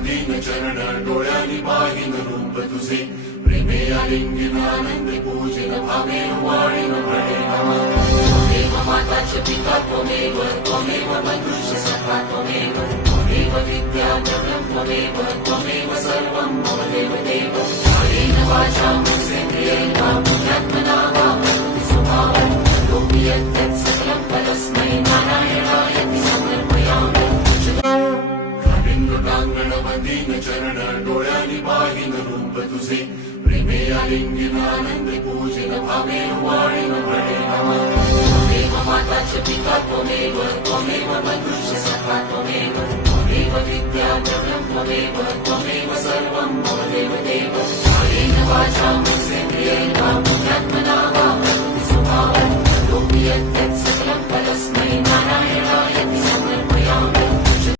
दीन चरण डोळ्यांनी पाहिन रूप तुझे प्रेमे आलिंगन आनंद पूजन भावे वाळीन प्रणेम त्वमेव माताच पिता त्वमेव त्वमेव मनुष्य सखा त्वमेव त्वमेव विद्या द्रव्यं त्वमेव त्वमेव सर्वं मम देव देव कायेन वाचा मनसेन्द्रियेण वा बुद्ध्यात्मना वा प्रकृति स्वभावं करोमि यत् सकलं परस्मै नारायणाय समर्पयामि दीन चरण डोळ्यांनी पाहिन रूप तुझे प्रेमे आलिंगन आनंद पूजन भावे वाळीन प्रणेम त्वमेव माताच पिता त्वमेव त्वमेव मनुष्य सखा त्वमेव त्वमेव विद्या द्रव्यं त्वमेव त्वमेव सर्वं मम देव देव कायेन वाचा मनसेन्द्रियेण वा बुद्ध्यात्मना